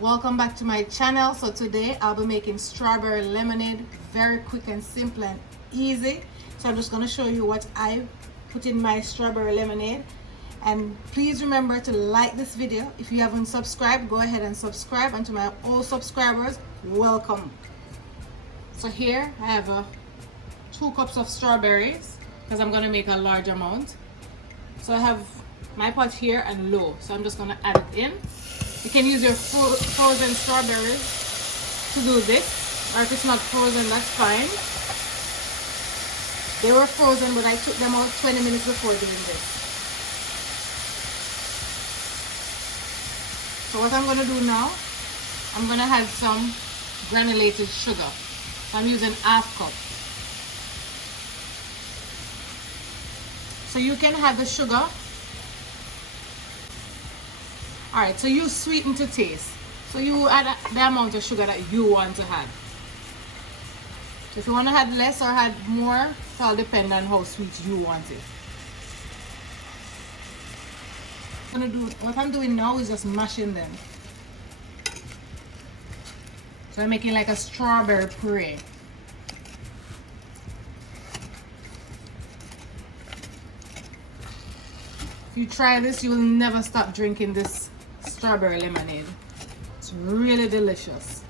Welcome back to my channel. So today I'll be making strawberry lemonade, very quick and simple and easy. So I'm just going to show you what I put in my strawberry lemonade. And please remember to like this video. If you haven't subscribed, go ahead and subscribe. And to my old subscribers, welcome. So here I have 2 cups of strawberries because I'm going to make a large amount. So I have my pot here and low, so I'm just going to add it in. You can use your frozen strawberries to do this, or if it's not frozen, that's fine. They were frozen, but I took them out 20 minutes before doing this. So what I'm going to do now, I'm going to add some granulated sugar. So I'm using ½ cup. So you can have the sugar. Alright, so you sweeten to taste. So you add the amount of sugar that you want to add. So if you want to add less or add more, it all depends on how sweet you want it. What I'm doing now is just mashing them. So I'm making like a strawberry puree. If you try this, you will never stop drinking this strawberry lemonade. It's really delicious.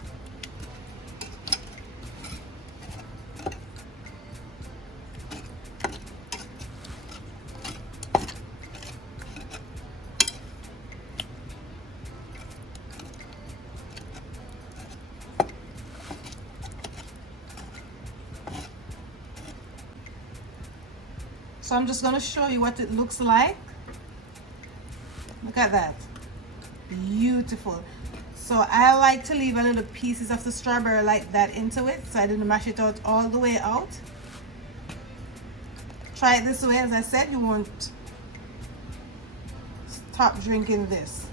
So I'm just going to show you what it looks like. Look at that. Beautiful. So I like to leave a little pieces of the strawberry like that into it, so I didn't mash it out all the way out. Try it this way. As I said, you won't stop drinking this.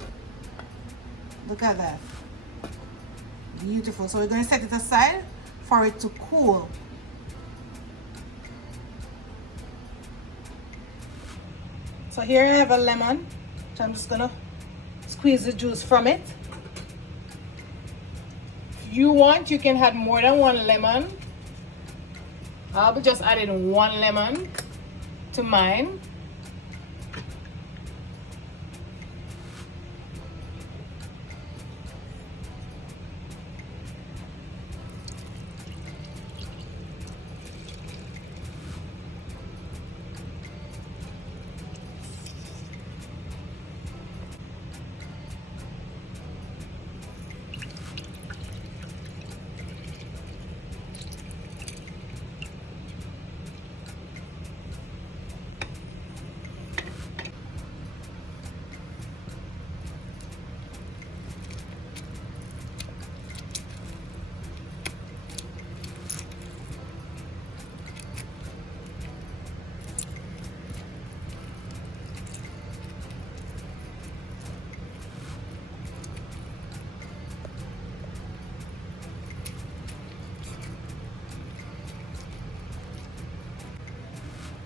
Look at that. Beautiful. So we're going to set it aside for it to cool. So here I have a lemon, so I'm just going to squeeze the juice from it. If you want, you can add more than 1 lemon. I'll be just adding 1 lemon to mine.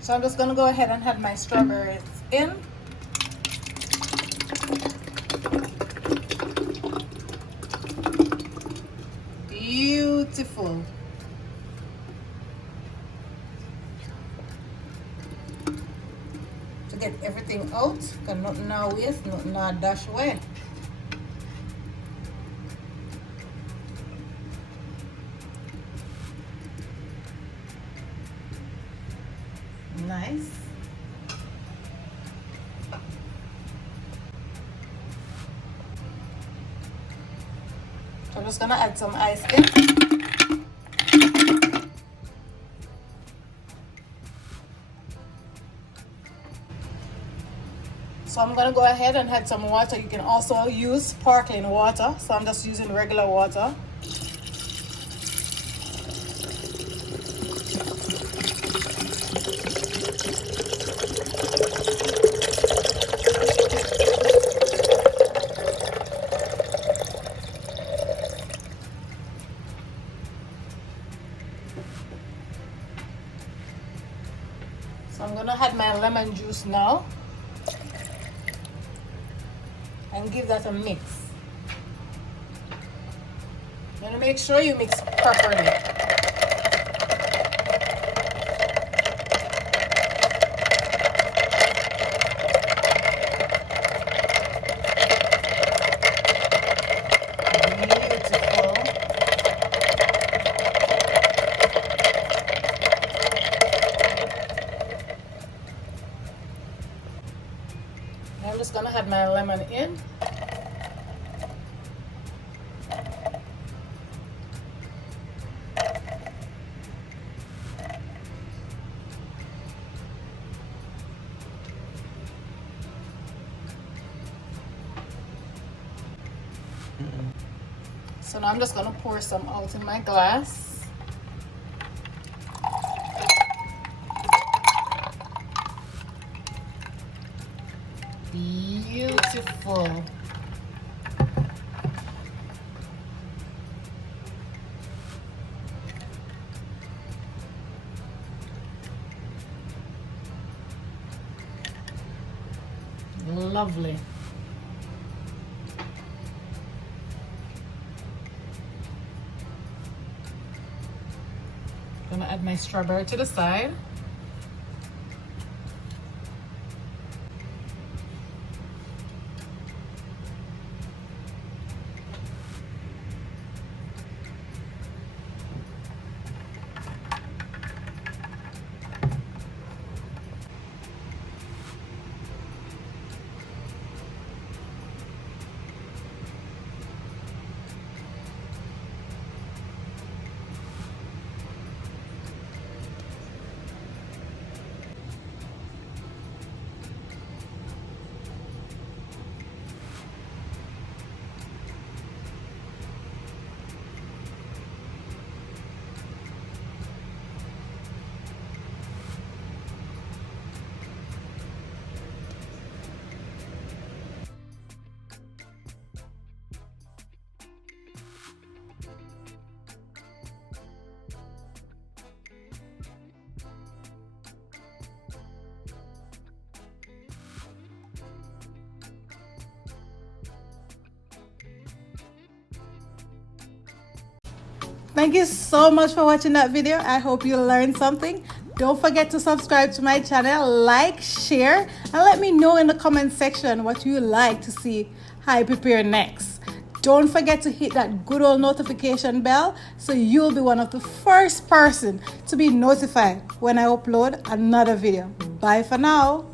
So I'm just going to go ahead and add my strawberries in. Beautiful. To get everything out, because nothing now waste, nothing now dash away. Nice. So I'm just gonna add some icing. So I'm gonna go ahead and add some water. You can also use sparkling water. So I'm just using regular water. So I'm gonna add my lemon juice now and give that a mix. And make sure you mix properly. Beautiful. I'm just gonna add my lemon in. So now I'm just gonna pour some out in my glass. Beautiful. Lovely. Gonna add my strawberry to the side. Thank you so much for watching that video. I hope you learned something. Don't forget to subscribe to my channel, like, share, and let me know in the comment section what you like to see I prepare next. Don't forget to hit that good old notification bell so you'll be one of the first person to be notified when I upload another video. Bye for now.